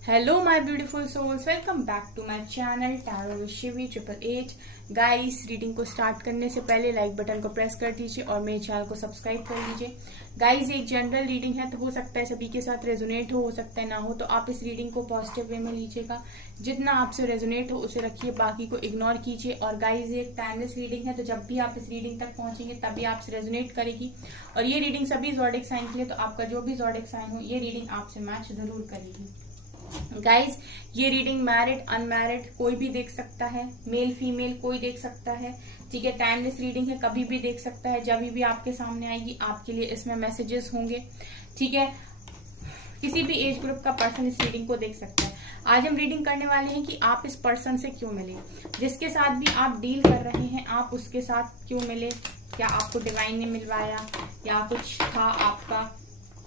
Hello my beautiful souls, welcome back to my channel tarot with Shivi 888। Guys, reading को start करने से पहले like button को press कर दीजिए और मेरे चैनल को सब्सक्राइब कर लीजिए। गाइस, एक जनरल रीडिंग है तो हो सकता है सभी के साथ रेजोनेट हो सकता है ना हो, तो आप इस रीडिंग को पॉजिटिव वे में लीजिएगा। जितना आपसे रेजोनेट हो उसे रखिए, बाकी को इग्नोर कीजिए। और गाइस, ये एक टाइमलेस रीडिंग है, तो जब भी आप इस रीडिंग तक पहुंचेंगे तभी आपसे रेजोनेट करेगी। और ये रीडिंग सभी ज़ोडिक साइन के लिए, तो आपका जो भी ज़ोडिक साइन हो ये रीडिंग आपसे मैच जरूर करेगी। गाइज, ये रीडिंग मैरिड अनमैरिड कोई भी देख सकता है, मेल फीमेल कोई देख सकता है। ठीक है, टाइमलेस रीडिंग है, कभी भी देख सकता है। जब भी आपके सामने आएगी आपके लिए इसमें मैसेजेस होंगे। ठीक है, किसी भी एज ग्रुप का पर्सन इस रीडिंग को देख सकता है। आज हम रीडिंग करने वाले हैं कि आप इस पर्सन से क्यों मिले, जिसके साथ भी आप डील कर रहे हैं आप उसके साथ क्यों मिले। क्या आपको डिवाइन ने मिलवाया या कुछ था आपका,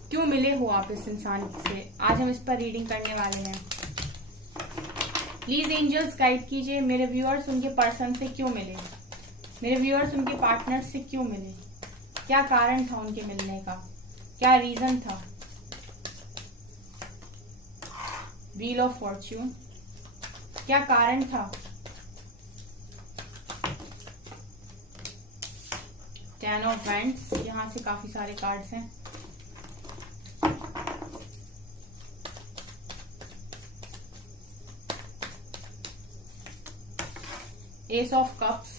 क्यों मिले हो आप इस इंसान से, आज हम इस पर रीडिंग करने वाले हैं। प्लीज एंजल्स गाइड कीजिए, मेरे व्यूअर्स उनके पर्सन से क्यों मिले, मेरे व्यूअर्स उनके पार्टनर से क्यों मिले, क्या कारण था उनके मिलने का, क्या रीजन था। व्हील ऑफ फॉर्च्यून, क्या कारण था। टेन ऑफ वैंड्स, यहां से काफी सारे कार्ड्स हैं। S of cups,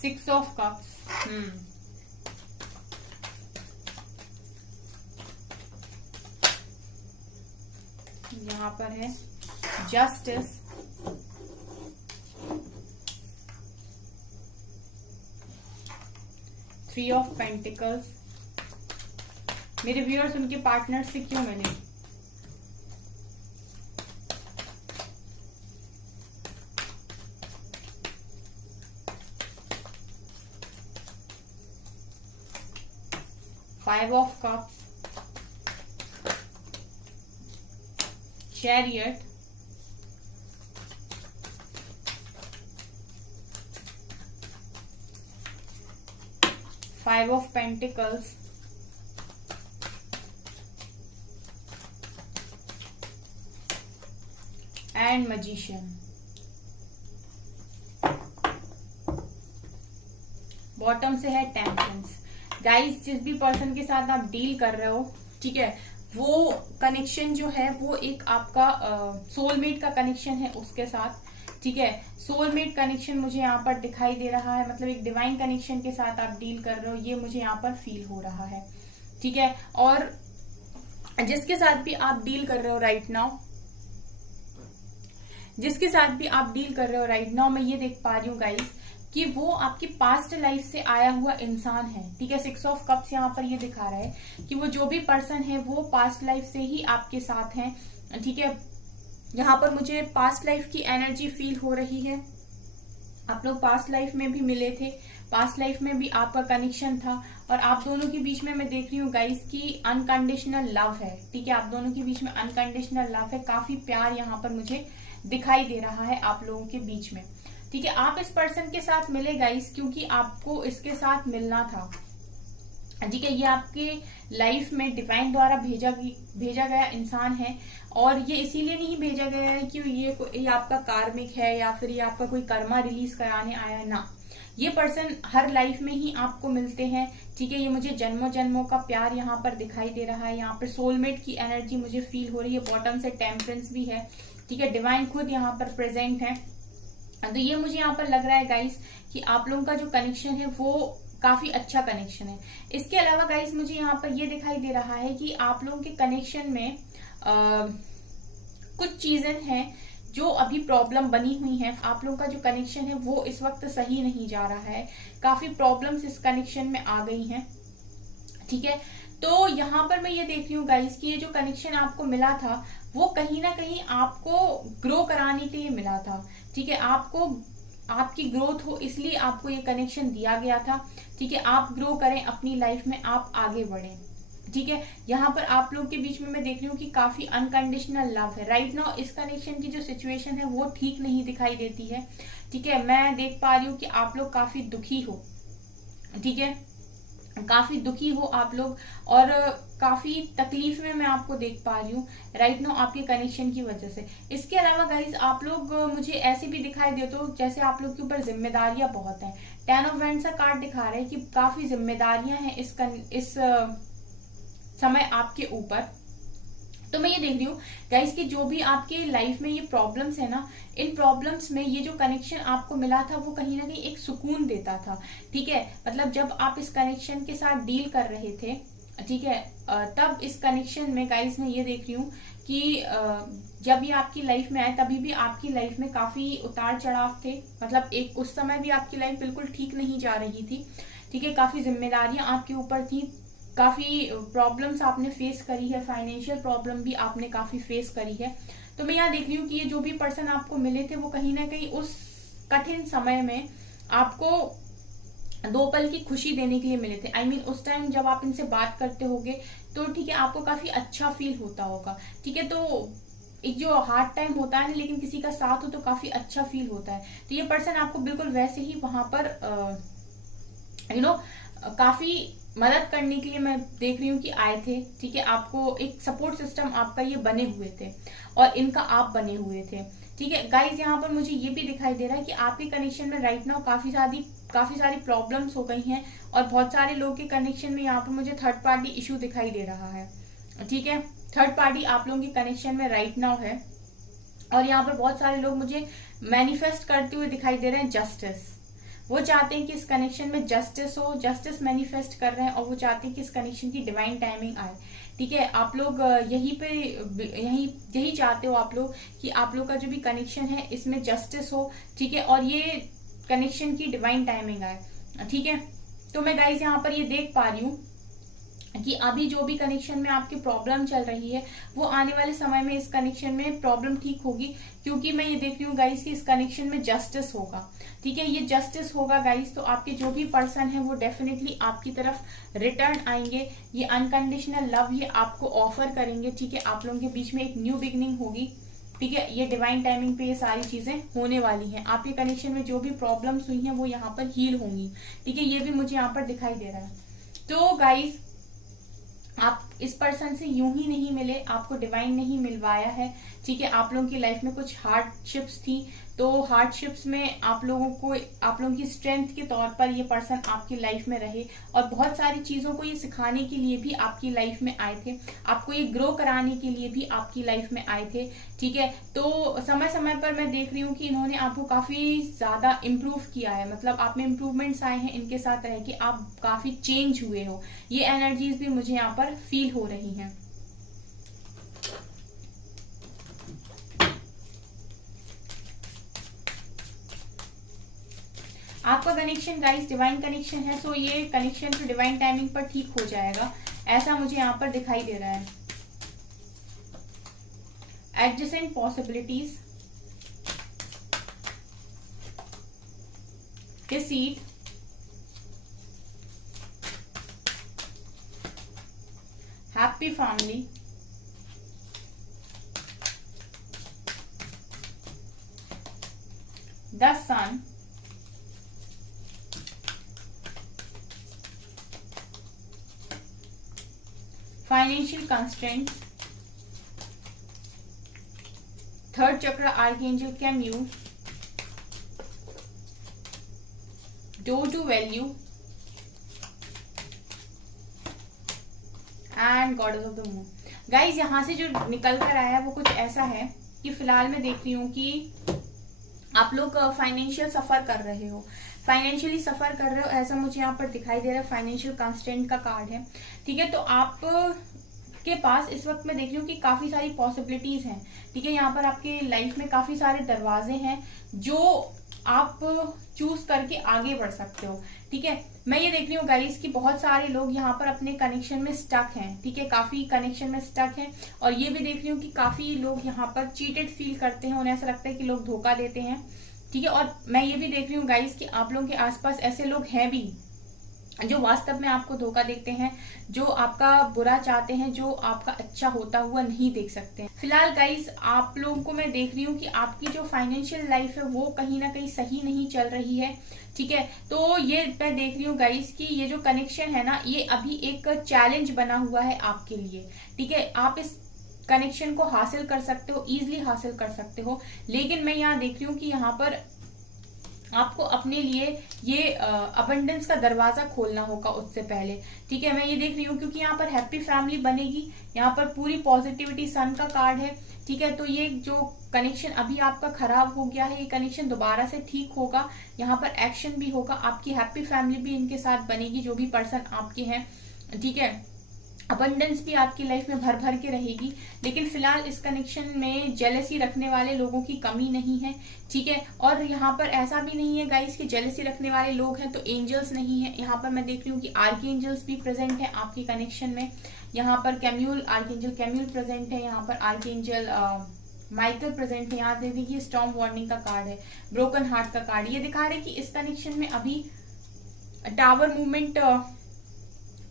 six of cups, यहां पर है जस्टिस, थ्री ऑफ पेंटिकल्स। मेरे व्यूअर्स उनके पार्टनर से क्यों मिले, five of cups, chariot, five of pentacles, and magician. Bottom से है टेम्परेंस। गाइस, जिस भी पर्सन के साथ आप डील कर रहे हो, ठीक है, वो कनेक्शन जो है वो एक आपका सोलमेट का कनेक्शन है उसके साथ। ठीक है, सोलमेट कनेक्शन मुझे यहाँ पर दिखाई दे रहा है, मतलब एक डिवाइन कनेक्शन के साथ आप डील कर रहे हो, ये मुझे यहाँ पर फील हो रहा है। ठीक है, और जिसके साथ भी आप डील कर रहे हो राइट नाउ, जिसके साथ भी आप डील कर रहे हो राइट नाउ, मैं ये देख पा रही हूँ गाइस कि वो आपकी पास्ट लाइफ से आया हुआ इंसान है। ठीक है, सिक्स ऑफ कप्स यहाँ पर ये दिखा रहा है कि वो जो भी पर्सन है वो पास्ट लाइफ से ही आपके साथ है। ठीक है, यहाँ पर मुझे पास्ट लाइफ की एनर्जी फील हो रही है। आप लोग पास्ट लाइफ में भी मिले थे, पास्ट लाइफ में भी आपका कनेक्शन था, और आप दोनों के बीच में मैं देख रही हूँ गाइस की अनकंडीशनल लव है। ठीक है, आप दोनों के बीच में अनकंडीशनल लव है, काफी प्यार यहाँ पर मुझे दिखाई दे रहा है आप लोगों के बीच में। ठीक है, आप इस पर्सन के साथ मिले गाइस क्योंकि आपको इसके साथ मिलना था। ठीक है, ये आपके लाइफ में डिवाइन द्वारा भेजा गया इंसान है, और ये इसीलिए नहीं भेजा गया है कि ये आपका कार्मिक है या फिर ये आपका कोई कर्मा रिलीज कराने आया है ना। ये पर्सन हर लाइफ में ही आपको मिलते हैं। ठीक है, ये मुझे जन्मों जन्मों का प्यार यहाँ पर दिखाई दे रहा है, यहाँ पर सोलमेट की एनर्जी मुझे फील हो रही है। बॉटम से टेम्परेंस भी है। ठीक है, डिवाइन खुद यहाँ पर प्रेजेंट है। तो ये मुझे यहाँ पर लग रहा है गाइस कि आप लोगों का जो कनेक्शन है वो काफी अच्छा कनेक्शन है। इसके अलावा गाइस मुझे यहाँ पर ये दिखाई दे रहा है कि आप लोगों के कनेक्शन में कुछ चीजें हैं जो अभी प्रॉब्लम बनी हुई हैं। आप लोगों का जो कनेक्शन है वो इस वक्त सही नहीं जा रहा है, काफी प्रॉब्लम्स इस कनेक्शन में आ गई हैं। ठीक है, तो यहाँ पर मैं ये देख रही हूँ गाइस कि ये जो कनेक्शन आपको मिला था वो कहीं ना कहीं आपको ग्रो कराने के लिए मिला था। ठीक है, आपको आपकी ग्रोथ हो इसलिए आपको ये कनेक्शन दिया गया था। ठीक है, आप ग्रो करें अपनी लाइफ में, आप आगे बढ़ें। ठीक है, यहाँ पर आप लोग के बीच में मैं देख रही हूँ कि काफी अनकंडीशनल लव है राइट नाउ। इस कनेक्शन की जो सिचुएशन है वो ठीक नहीं दिखाई देती है। ठीक है, मैं देख पा रही हूँ कि आप लोग काफी दुखी हो। ठीक है, काफी दुखी हो आप लोग और काफी तकलीफ में मैं आपको देख पा रही हूँ राइट नाउ आपके कनेक्शन की वजह से। इसके अलावा गाइज आप लोग मुझे ऐसे भी दिखाई देते हो जैसे आप लोग के ऊपर जिम्मेदारियां बहुत हैं। 10 ऑफ वैंड्स का कार्ड दिखा रहा है कि काफी जिम्मेदारियां हैं इस समय आपके ऊपर। तो मैं ये देख रही हूँ गाइस कि जो भी आपके लाइफ में ये प्रॉब्लम्स है ना, इन प्रॉब्लम्स में ये जो कनेक्शन आपको मिला था वो कहीं ना कहीं एक सुकून देता था। ठीक है, मतलब जब आप इस कनेक्शन के साथ डील कर रहे थे, ठीक है, तब इस कनेक्शन में गाइस मैं ये देख रही हूँ कि जब ये आपकी लाइफ में आए तभी भी आपकी लाइफ में काफी उतार चढ़ाव थे। मतलब एक उस समय भी आपकी लाइफ बिल्कुल ठीक नहीं जा रही थी। ठीक है, काफी जिम्मेदारियां आपके ऊपर थी, काफी प्रॉब्लम्स आपने फेस करी है, फाइनेंशियल प्रॉब्लम भी आपने काफी फेस करी है। तो मैं यहाँ देख रही हूँ कि ये जो भी पर्सन आपको मिले थे वो कहीं ना कहीं उस कठिन समय में आपको 2 पल की खुशी देने के लिए मिले थे। I mean, उस टाइम जब आप इनसे बात करते होगे तो ठीक है आपको काफी अच्छा फील होता होगा। ठीक है, तो एक जो हार्ड टाइम होता है ना, लेकिन किसी का साथ हो तो काफी अच्छा फील होता है। तो ये पर्सन आपको बिल्कुल वैसे ही वहां पर काफी मदद करने के लिए मैं देख रही हूँ कि आए थे। ठीक है, आपको एक सपोर्ट सिस्टम आपका ये बने हुए थे और इनका आप बने हुए थे। ठीक है गाइज, यहाँ पर मुझे ये भी दिखाई दे रहा है कि आपके कनेक्शन में राइट नाउ काफी सारी प्रॉब्लम्स हो गई हैं और बहुत सारे लोग के कनेक्शन में यहाँ पर मुझे थर्ड पार्टी इशू दिखाई दे रहा है। ठीक है, थर्ड पार्टी आप लोगों के कनेक्शन में राइट नाउ है और यहाँ पर बहुत सारे लोग मुझे मैनिफेस्ट करते हुए दिखाई दे रहे हैं जस्टिस। वो चाहते हैं कि इस कनेक्शन में जस्टिस हो, जस्टिस मैनिफेस्ट कर रहे हैं और वो चाहते हैं कि इस कनेक्शन की डिवाइन टाइमिंग आए। ठीक है, आप लोग यही चाहते हो आप लोग कि आप लोग का जो भी कनेक्शन है इसमें जस्टिस हो। ठीक है, और ये कनेक्शन की डिवाइन टाइमिंग आए। ठीक है, तो मैं गाइस यहाँ पर ये देख पा रही हूँ कि अभी जो भी कनेक्शन में आपकी प्रॉब्लम चल रही है वो आने वाले समय में इस कनेक्शन में प्रॉब्लम ठीक होगी, क्योंकि मैं ये देख रही हूँ गाइस कि इस कनेक्शन में जस्टिस होगा। ठीक है, ये जस्टिस होगा गाइस, तो आपके जो भी पर्सन है वो डेफिनेटली आपकी तरफ रिटर्न आएंगे। ये अनकंडीशनल लव ये आपको ऑफर करेंगे। ठीक है, आप लोगों के बीच में एक न्यू बिगनिंग होगी। ठीक है, ये डिवाइन टाइमिंग पे ये सारी चीजें होने वाली हैं। आपके कनेक्शन में जो भी प्रॉब्लम्स हुई हैं वो यहाँ पर हील होंगी। ठीक है, ये भी मुझे यहाँ पर दिखाई दे रहा है। तो गाइस, आप इस पर्सन से यूं ही नहीं मिले, आपको डिवाइन नहीं मिलवाया है। ठीक है, आप लोगों की लाइफ में कुछ हार्डशिप्स थी, तो हार्डशिप्स में आप लोगों की स्ट्रेंथ के तौर पर ये पर्सन आपकी लाइफ में रहे और बहुत सारी चीजों को ये सिखाने के लिए भी आपकी लाइफ में आए थे, आपको ये ग्रो कराने के लिए भी आपकी लाइफ में आए थे। ठीक है, तो समय समय पर मैं देख रही हूँ कि इन्होंने आपको काफी ज्यादा इम्प्रूव किया है। मतलब आप में इम्प्रूवमेंट्स आए हैं, इनके साथ रह के आप काफी चेंज हुए हो। ये एनर्जीज भी मुझे यहाँ पर फील हो रही हैं। आपका कनेक्शन गाइस डिवाइन कनेक्शन है, सो ये कनेक्शन तो डिवाइन टाइमिंग पर ठीक हो जाएगा, ऐसा मुझे यहाँ पर दिखाई दे रहा है। Adjacent possibilities, deceit, happy family, the sun, financial constraints, third chakra archangel Camael, door to value and goddess of the moon. Guys, यहां से जो निकल कर आया है वो कुछ ऐसा है कि फिलहाल मैं देख रही हूँ कि आप लोग फाइनेंशियल सफर कर रहे हो, फाइनेंशियली सफर कर रहे हो, ऐसा मुझे यहाँ पर दिखाई दे रहा है। फाइनेंशियल कंस्ट्रेंट का कार्ड है। ठीक है, तो आप के पास इस वक्त मैं देख रही हूँ कि काफी सारी पॉसिबिलिटीज हैं। ठीक है, यहाँ पर आपके लाइफ में काफी सारे दरवाजे हैं जो आप चूज करके आगे बढ़ सकते हो। ठीक है, मैं ये देख रही हूँ गाइस कि बहुत सारे लोग यहाँ पर अपने कनेक्शन में स्टक हैं। ठीक है, काफी कनेक्शन में स्टक हैं और ये भी देख रही हूँ कि काफी लोग यहाँ पर चीटेड फील करते हैं, उन्हें ऐसा लगता है कि लोग धोखा देते हैं। ठीक है, और मैं ये भी देख रही हूँ गाइस कि आप लोगों के आसपास ऐसे लोग हैं भी जो वास्तव में आपको धोखा देते हैं, जो आपका बुरा चाहते हैं, जो आपका अच्छा होता हुआ नहीं देख सकते हैं। फिलहाल गाइस आप लोगों को मैं देख रही हूँ कि आपकी जो फाइनेंशियल लाइफ है वो कहीं ना कहीं सही नहीं चल रही है, ठीक है। तो ये मैं देख रही हूँ गाइस कि ये जो कनेक्शन है ना, ये अभी एक चैलेंज बना हुआ है आपके लिए, ठीक है। आप इस कनेक्शन को हासिल कर सकते हो, इजिली हासिल कर सकते हो, लेकिन मैं यहाँ देख रही हूँ कि यहाँ पर आपको अपने लिए ये अबंडेंस का दरवाजा खोलना होगा उससे पहले, ठीक है। मैं ये देख रही हूँ क्योंकि यहाँ पर हैप्पी फैमिली बनेगी, यहाँ पर पूरी पॉजिटिविटी, सन का कार्ड है, ठीक है। तो ये जो कनेक्शन अभी आपका खराब हो गया है, ये कनेक्शन दोबारा से ठीक होगा, यहाँ पर एक्शन भी होगा, आपकी हैप्पी फैमिली भी इनके साथ बनेगी, जो भी पर्सन आपके हैं, ठीक है। अबंडेंस भी आपकी लाइफ में भर भर के रहेगी। लेकिन फिलहाल इस कनेक्शन में जेलसी रखने वाले लोगों की कमी नहीं है, ठीक है। और यहाँ पर ऐसा भी नहीं है गाइस कि जेलसी रखने वाले लोग हैं तो एंजल्स नहीं है। यहाँ पर मैं देख रही हूँ कि आर्कएंजल्स भी प्रेजेंट है आपके कनेक्शन में। यहाँ पर कैम्यूल, आर्कएंजल कैम्यूल प्रेजेंट है, यहाँ पर आर्कएंजल माइकल प्रेजेंट है। यहाँ दे देखिए स्टॉर्म वार्निंग का कार्ड है, ब्रोकन हार्ट का कार्ड। ये दिखा रहे कि इस कनेक्शन में अभी टावर मूवमेंट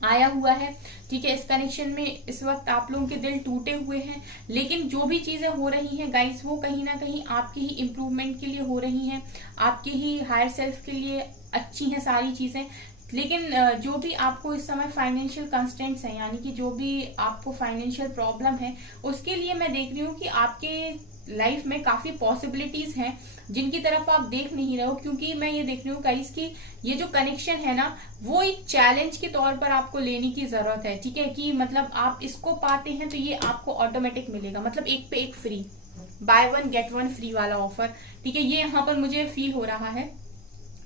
आया हुआ है, ठीक है। इस कनेक्शन में इस वक्त आप लोगों के दिल टूटे हुए हैं, लेकिन जो भी चीजें हो रही हैं गाइस वो कहीं ना कहीं आपके ही इम्प्रूवमेंट के लिए हो रही हैं, आपके ही हायर सेल्फ के लिए अच्छी हैं सारी चीजें। लेकिन जो भी आपको इस समय फाइनेंशियल कंस्टेंट्स हैं, यानी कि जो भी आपको फाइनेंशियल प्रॉब्लम है, उसके लिए मैं देख रही हूँ कि आपके लाइफ में काफी पॉसिबिलिटीज हैं जिनकी तरफ आप देख नहीं रहे हो, क्योंकि मैं ये देख रही हूँ गाइस कि ये जो कनेक्शन है ना, वो एक चैलेंज के तौर पर आपको लेने की जरूरत है, ठीक है। कि मतलब आप इसको पाते हैं तो ये आपको ऑटोमेटिक मिलेगा, मतलब एक पे एक free, by one get one free वाला ऑफर, ठीक है। ये यहाँ पर मुझे फील हो रहा है,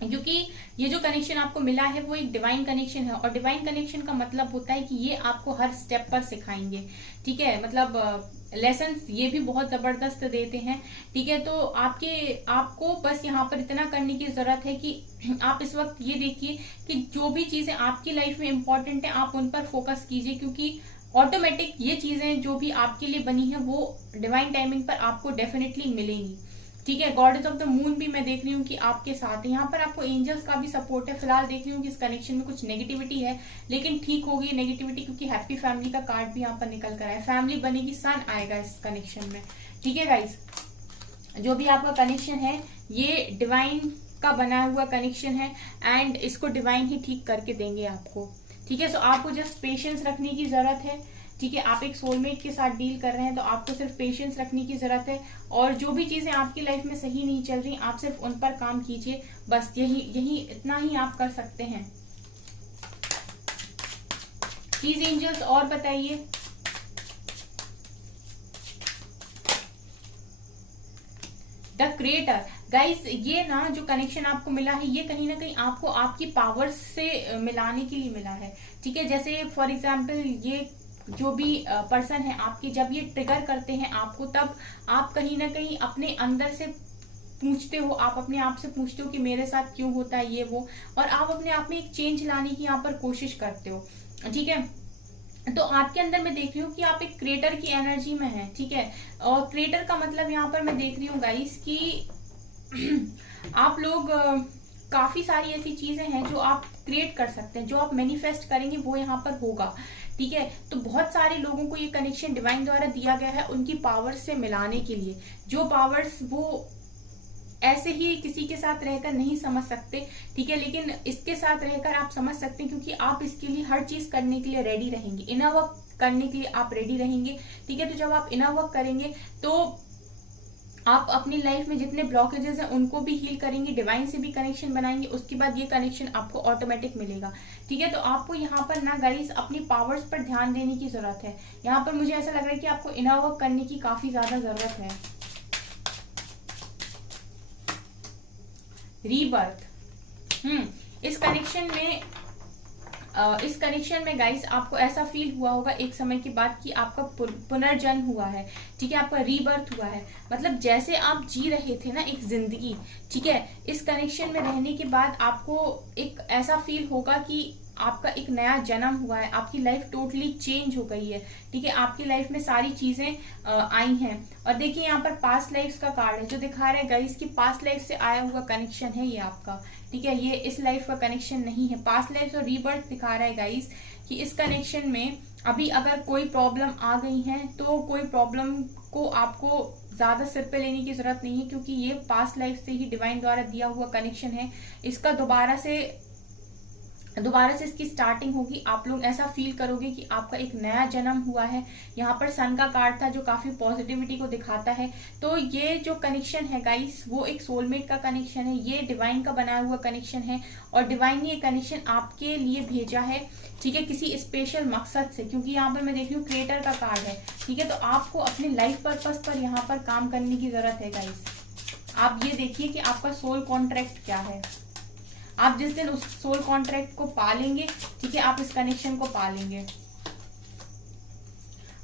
क्योंकि ये जो कनेक्शन आपको मिला है वो एक डिवाइन कनेक्शन है, और डिवाइन कनेक्शन का मतलब होता है कि ये आपको हर स्टेप पर सिखाएंगे, ठीक है। मतलब लेसन ये भी बहुत जबरदस्त देते हैं, ठीक है। तो आपको बस यहाँ पर इतना करने की जरूरत है कि आप इस वक्त ये देखिए कि जो भी चीजें आपकी लाइफ में इंपॉर्टेंट है आप उन पर फोकस कीजिए, क्योंकि ऑटोमेटिक ये चीजें जो भी आपके लिए बनी है वो डिवाइन टाइमिंग पर आपको डेफिनेटली मिलेंगी, ठीक है। गॉडेस ऑफ द मून भी मैं देख रही हूँ कि आपके साथ है, यहाँ पर आपको एंजल्स का भी सपोर्ट है। फिलहाल देख रही हूँ कि इस कनेक्शन में कुछ नेगेटिविटी है, लेकिन ठीक होगी नेगेटिविटी, क्योंकि हैप्पी फैमिली का कार्ड भी यहाँ पर निकल कर आया, फैमिली बनेगी, सन आएगा इस कनेक्शन में, ठीक है गाइस। जो भी आपका कनेक्शन है ये डिवाइन का बना हुआ कनेक्शन है, एंड इसको डिवाइन ही ठीक करके देंगे आपको, ठीक है। सो आपको जस्ट पेशेंस रखने की जरूरत है, ठीक है। आप एक सोलमेट के साथ डील कर रहे हैं तो आपको सिर्फ पेशेंस रखने की जरूरत है, और जो भी चीजें आपकी लाइफ में सही नहीं चल रही आप सिर्फ उन पर काम कीजिए, बस यही इतना ही आप कर सकते हैं। प्लीज एंजल्स और बताइए। द क्रिएटर, गाइस ये ना जो कनेक्शन आपको मिला है ये कहीं ना कहीं आपको आपकी पावर्स से मिलाने के लिए मिला है, ठीक है। जैसे फॉर एग्जाम्पल ये जो भी पर्सन है आपके, जब ये ट्रिगर करते हैं आपको, तब आप कहीं ना कहीं अपने अंदर से पूछते हो, आप अपने आप से पूछते हो कि मेरे साथ क्यों होता है ये वो, और आप अपने आप में एक चेंज लाने की यहाँ पर कोशिश करते हो, ठीक है। तो आपके अंदर मैं देख रही हूँ कि आप एक क्रिएटर की एनर्जी में हैं, ठीक है। और क्रिएटर का मतलब यहाँ पर मैं देख रही हूँ गाइस कि आप लोग काफी सारी ऐसी चीजें हैं जो आप क्रिएट कर सकते हैं, जो आप मैनिफेस्ट करेंगे वो यहाँ पर होगा, ठीक है। तो बहुत सारे लोगों को ये कनेक्शन डिवाइन द्वारा दिया गया है उनकी पावर्स से मिलाने के लिए, जो पावर्स वो ऐसे ही किसी के साथ रहकर नहीं समझ सकते, ठीक है। लेकिन इसके साथ रहकर आप समझ सकते हैं, क्योंकि आप इसके लिए हर चीज करने के लिए रेडी रहेंगे, इनर वर्क करने के लिए आप रेडी रहेंगे, ठीक है। तो जब आप इनर वर्क करेंगे तो आप अपनी लाइफ में जितने ब्लॉकेजेस हैं उनको भी हील करेंगे, डिवाइन से भी कनेक्शन बनाएंगे, उसके बाद ये कनेक्शन आपको ऑटोमेटिक मिलेगा, ठीक है। तो आपको यहाँ पर ना गाइस अपनी पावर्स पर ध्यान देने की जरूरत है। यहाँ पर मुझे ऐसा लग रहा है कि आपको इनर वर्क करने की काफी ज्यादा जरूरत है। रीबर्थ, इस कनेक्शन में गाइस आपको ऐसा फील हुआ होगा एक समय के बाद कि आपका पुनर्जन्म हुआ है, ठीक है। आपका रीबर्थ हुआ है, मतलब जैसे आप जी रहे थे ना एक जिंदगी, ठीक है। इस कनेक्शन में रहने के बाद आपको एक ऐसा फील होगा कि आपका एक नया जन्म हुआ है, आपकी लाइफ टोटली चेंज हो गई है, ठीक है, आपकी लाइफ में सारी चीजें आई हैं। और देखिए यहाँ पर पास्ट लाइफ का कार्ड है जो दिखा रहा है गाइस कि पास्ट लाइफ से आया हुआ कनेक्शन है ये आपका, ठीक है, ये इस लाइफ का कनेक्शन नहीं है। पास्ट लाइफ और रीबर्थ दिखा रहा है गाइस कि इस कनेक्शन में अभी अगर कोई प्रॉब्लम आ गई है तो कोई प्रॉब्लम को आपको ज्यादा सिर पे लेने की जरूरत नहीं है, क्योंकि ये पास्ट लाइफ से ही डिवाइन द्वारा दिया हुआ कनेक्शन है। इसका दोबारा से इसकी स्टार्टिंग होगी। आप लोग ऐसा फील करोगे कि आपका एक नया जन्म हुआ है। यहाँ पर सन का कार्ड था जो काफी पॉजिटिविटी को दिखाता है। तो ये जो कनेक्शन है गाइस वो एक सोलमेट का कनेक्शन है, ये डिवाइन का बनाया हुआ कनेक्शन है और डिवाइन ने ये कनेक्शन आपके लिए भेजा है, ठीक है, किसी स्पेशल मकसद से। क्योंकि यहाँ पर मैं देख रही हूँ क्रिएटर का कार्ड है, ठीक है, तो आपको अपने लाइफ पर्पस पर यहाँ पर काम करने की जरूरत है गाइस। आप ये देखिए कि आपका सोल कॉन्ट्रैक्ट क्या है। आप जिस दिन उस सोल कॉन्ट्रैक्ट को पालेंगे, ठीक है, आप इस कनेक्शन को पालेंगे।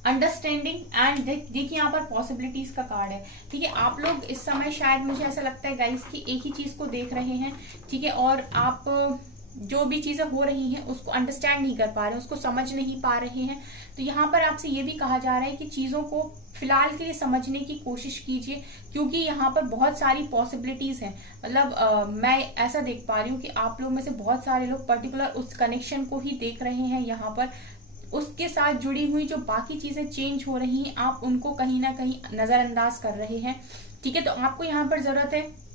अंडरस्टैंडिंग एंड देखिए यहाँ पर पॉसिबिलिटीज का कार्ड है, ठीक है। आप लोग इस समय शायद मुझे ऐसा लगता है गाइस कि एक ही चीज को देख रहे हैं, ठीक है, और आप जो भी चीजें हो रही हैं उसको अंडरस्टैंड नहीं कर पा रहे हैं, उसको समझ नहीं पा रहे हैं। तो यहाँ पर आपसे ये भी कहा जा रहा है कि चीजों को फिलहाल के लिए समझने की कोशिश कीजिए, क्योंकि यहाँ पर बहुत सारी पॉसिबिलिटीज हैं। मतलब मैं ऐसा देख पा रही हूँ कि आप लोग में से बहुत सारे लोग पर्टिकुलर उस कनेक्शन को ही देख रहे हैं यहाँ पर। उसके साथ जुड़ी हुई जो बाकी चीजें चेंज हो रही हैं आप उनको कहीं ना कहीं नजरअंदाज कर रहे हैं, ठीक है। तो आपको यहाँ पर जरूरत है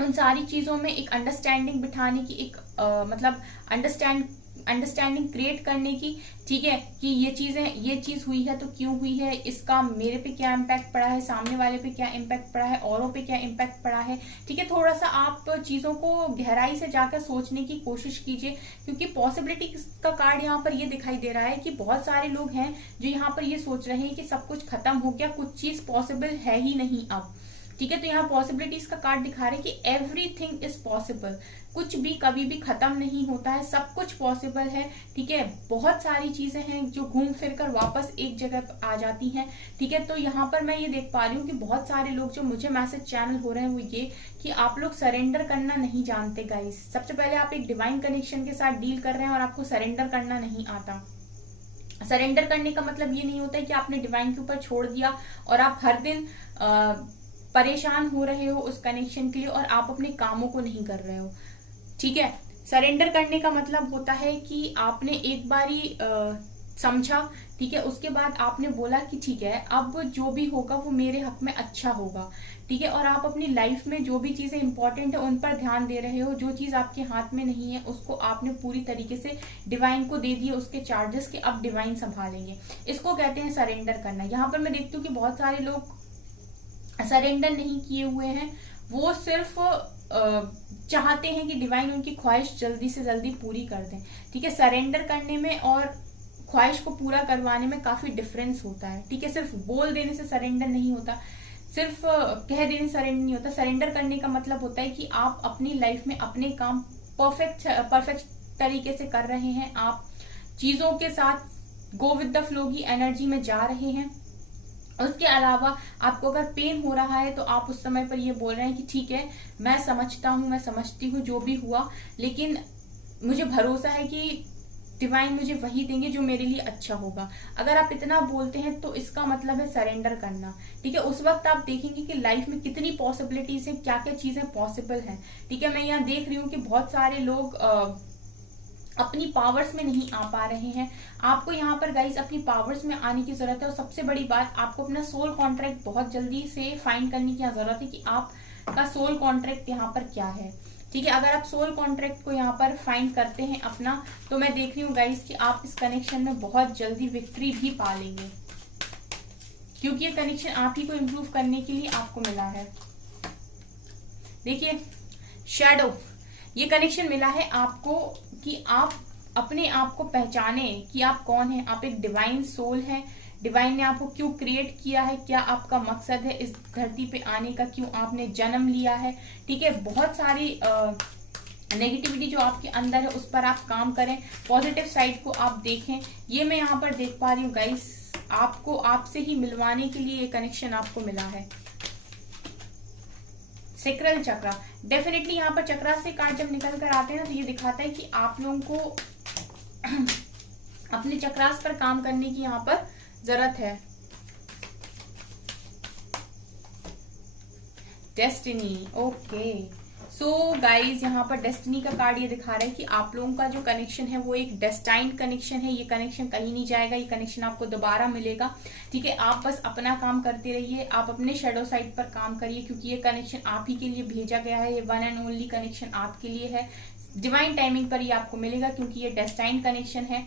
उन सारी चीजों में एक अंडरस्टैंडिंग बिठाने की, एक मतलब अंडरस्टैंडिंग क्रिएट करने की, ठीक है, कि ये चीज हुई है तो क्यों हुई है, इसका मेरे पे क्या इम्पैक्ट पड़ा है, सामने वाले पे क्या इम्पैक्ट पड़ा है, औरों पे क्या इम्पैक्ट पड़ा है, ठीक है। थोड़ा सा आप चीजों को गहराई से जाकर सोचने की कोशिश कीजिए, क्योंकि पॉसिबिलिटी का कार्ड यहाँ पर ये दिखाई दे रहा है कि बहुत सारे लोग हैं जो यहाँ पर ये सोच रहे हैं कि सब कुछ खत्म हो गया, कुछ चीज पॉसिबल है ही नहीं अब, ठीक है। तो यहाँ पॉसिबिलिटीज का कार्ड दिखा रहे हैं कि एवरीथिंग इज पॉसिबल, कुछ भी कभी भी खत्म नहीं होता है, सब कुछ पॉसिबल है, ठीक है। बहुत सारी चीजें हैं जो घूम फिर कर वापस एक जगह आ जाती हैं, ठीक है। तो यहाँ पर मैं ये देख पा रही हूँ कि बहुत सारे लोग जो मुझे मैसेज चैनल हो रहे हैं वो ये कि आप लोग सरेंडर करना नहीं जानते गाइस। सबसे पहले आप एक डिवाइन कनेक्शन के साथ डील कर रहे हैं और आपको सरेंडर करना नहीं आता। सरेंडर करने का मतलब ये नहीं होता है कि आपने डिवाइन के ऊपर छोड़ दिया और आप हर दिन परेशान हो रहे हो उस कनेक्शन के लिए और आप अपने कामों को नहीं कर रहे हो, ठीक है। सरेंडर करने का मतलब होता है कि आपने एक बारी समझा, ठीक है, उसके बाद आपने बोला कि ठीक है अब जो भी होगा वो मेरे हक में अच्छा होगा, ठीक है। और आप अपनी लाइफ में जो भी चीजें इंपॉर्टेंट है उन पर ध्यान दे रहे हो, जो चीज आपके हाथ में नहीं है उसको आपने पूरी तरीके से डिवाइन को दे दिए उसके चार्जेस के, अब डिवाइन संभालेंगे। इसको कहते हैं सरेंडर करना। यहाँ पर मैं देखती हूँ कि बहुत सारे लोग सरेंडर नहीं किए हुए हैं, वो सिर्फ चाहते हैं कि डिवाइन उनकी ख्वाहिश जल्दी से जल्दी पूरी कर दें, ठीक है। सरेंडर करने में और ख्वाहिश को पूरा करवाने में काफी डिफरेंस होता है, ठीक है। सिर्फ बोल देने से सरेंडर नहीं होता, सिर्फ कह देने से सरेंडर नहीं होता। सरेंडर करने का मतलब होता है कि आप अपनी लाइफ में अपने काम परफेक्ट तरीके से कर रहे हैं, आप चीजों के साथ गो विद द फ्लो की एनर्जी में जा रहे हैं। उसके अलावा आपको अगर पेन हो रहा है तो आप उस समय पर ये बोल रहे हैं कि ठीक है मैं समझता हूँ, मैं समझती हूँ जो भी हुआ, लेकिन मुझे भरोसा है कि डिवाइन मुझे वही देंगे जो मेरे लिए अच्छा होगा। अगर आप इतना बोलते हैं तो इसका मतलब है सरेंडर करना, ठीक है। उस वक्त आप देखेंगे कि लाइफ में कितनी पॉसिबिलिटीज है, क्या क्या चीजें पॉसिबल हैं, ठीक है। मैं यहाँ देख रही हूँ कि बहुत सारे लोग अपनी पावर्स में नहीं आ पा रहे हैं। आपको यहाँ पर गाइस अपनी पावर्स में आने की जरूरत है और सबसे बड़ी बात आपको अपना सोल कॉन्ट्रैक्ट बहुत जल्दी से फाइंड करने की जरूरत है कि आपका सोल कॉन्ट्रैक्ट यहाँ पर क्या है, ठीक है। अगर आप सोल कॉन्ट्रैक्ट को यहाँ पर फाइंड करते हैं अपना, तो मैं देख रही हूँ गाइस कि आप इस कनेक्शन में बहुत जल्दी विक्ट्री भी पा लेंगे, क्योंकि ये कनेक्शन आप ही को इम्प्रूव करने के लिए आपको मिला है। देखिए शैडो, ये कनेक्शन मिला है आपको कि आप अपने आप को पहचाने कि आप कौन हैं। आप एक डिवाइन सोल हैं, डिवाइन ने आपको क्यों क्रिएट किया है, क्या आपका मकसद है इस धरती पे आने का, क्यों आपने जन्म लिया है, ठीक है। बहुत सारी नेगेटिविटी जो आपके अंदर है उस पर आप काम करें, पॉजिटिव साइड को आप देखें। ये मैं यहाँ पर देख पा रही हूँ गाइस, आपको आपसे ही मिलवाने के लिए ये कनेक्शन आपको मिला है। सेक्रल चक्रा, डेफिनेटली यहाँ पर चक्रा से कार्ड जब निकल कर आते हैं ना तो ये दिखाता है कि आप लोगों को अपने चक्रास पर काम करने की यहाँ पर जरूरत है। Destiny, okay. सो गाइज यहाँ पर डेस्टिनी का कार्ड ये दिखा रहा है कि आप लोगों का जो कनेक्शन है वो एक डेस्टाइन्ड कनेक्शन है। ये कनेक्शन कहीं नहीं जाएगा, ये कनेक्शन आपको दोबारा मिलेगा, ठीक है। आप बस अपना काम करते रहिए, आप अपने शेडो साइड पर काम करिए, क्योंकि ये कनेक्शन आप ही के लिए भेजा गया है। ये वन एंड ओनली कनेक्शन आपके लिए है। डिवाइन टाइमिंग पर ये आपको मिलेगा, क्योंकि ये डेस्टाइन्ड कनेक्शन है।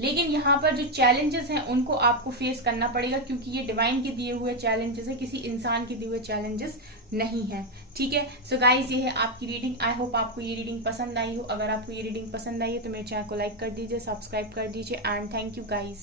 लेकिन यहाँ पर जो चैलेंजेस हैं उनको आपको फेस करना पड़ेगा, क्योंकि ये डिवाइन के दिए हुए चैलेंजेस है, किसी इंसान के दिए हुए चैलेंजेस नहीं है, ठीक है। सो गाइज, ये है आपकी रीडिंग। आई होप आपको ये रीडिंग पसंद आई हो। अगर आपको ये रीडिंग पसंद आई है तो मेरे चैनल को लाइक कर दीजिए, सब्सक्राइब कर दीजिए, एंड थैंक यू गाइज।